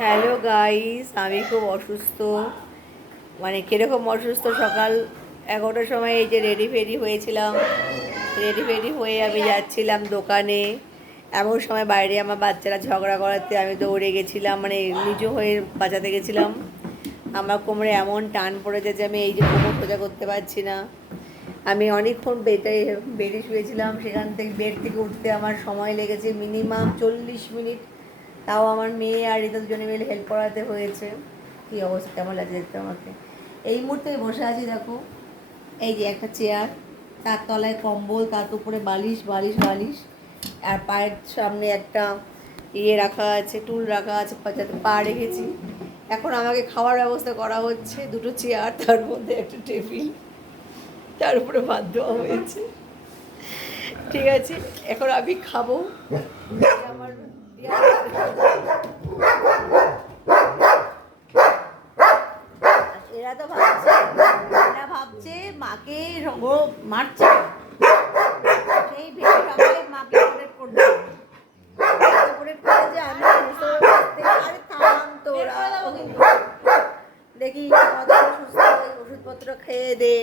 Hello guys, আমি খুব অসুস্থ। মানে কীরকম অসুস্থ, সকাল 11টার সময় এই যে রেডি ফেডি হয়েছিলাম, রেডি ফেডি হয়ে আমি যাচ্ছিলাম দোকানে। এমন সময় বাইরে আমার বাচ্চারা ঝগড়া করাতে আমি দৌড়ে গেছিলাম, মানে নিচু হয়ে বাঁচাতে গেছিলাম। আমার কোমরে এমন টান পড়েছে যে আমি এই যে কোমর সোজা করতে পারছি না। আমি অনেকক্ষণ বেডে শুয়েছিলাম, সেখান থেকে বেড থেকে উঠতে আমার সময় লেগেছে মিনিমাম 40 মিনিট। তাও আমার মেয়ে আর রিতা দুজনে মিলে হেল্প করাতে হয়েছে। কী অবস্থা, কেমন লাগছে দেখতে আমাকে। এই মুহূর্তে বসে আছি, দেখো এই যে একটা চেয়ার, তার তলায় কম্বল, তার উপরে বালিশ বালিশ বালিশ, আর পায়ের সামনে একটা রাখা আছে, টুল রাখা আছে, যাতে পা রেখেছি। এখন আমাকে খাওয়ার ব্যবস্থা করা হচ্ছে, দুটো চেয়ার, তার মধ্যে একটা টেবিল, তার উপরে ভাত দেওয়া হয়েছে। ঠিক আছে, এখন আমি খাবো। আমার এরা ভাবছে মাকে মারছে, সেই ভেবে সবাই মাকে অপারেট করবে। আমি আরে থাম তোরা, দেখি সুস্থ ওষুধপত্র খেয়ে দে।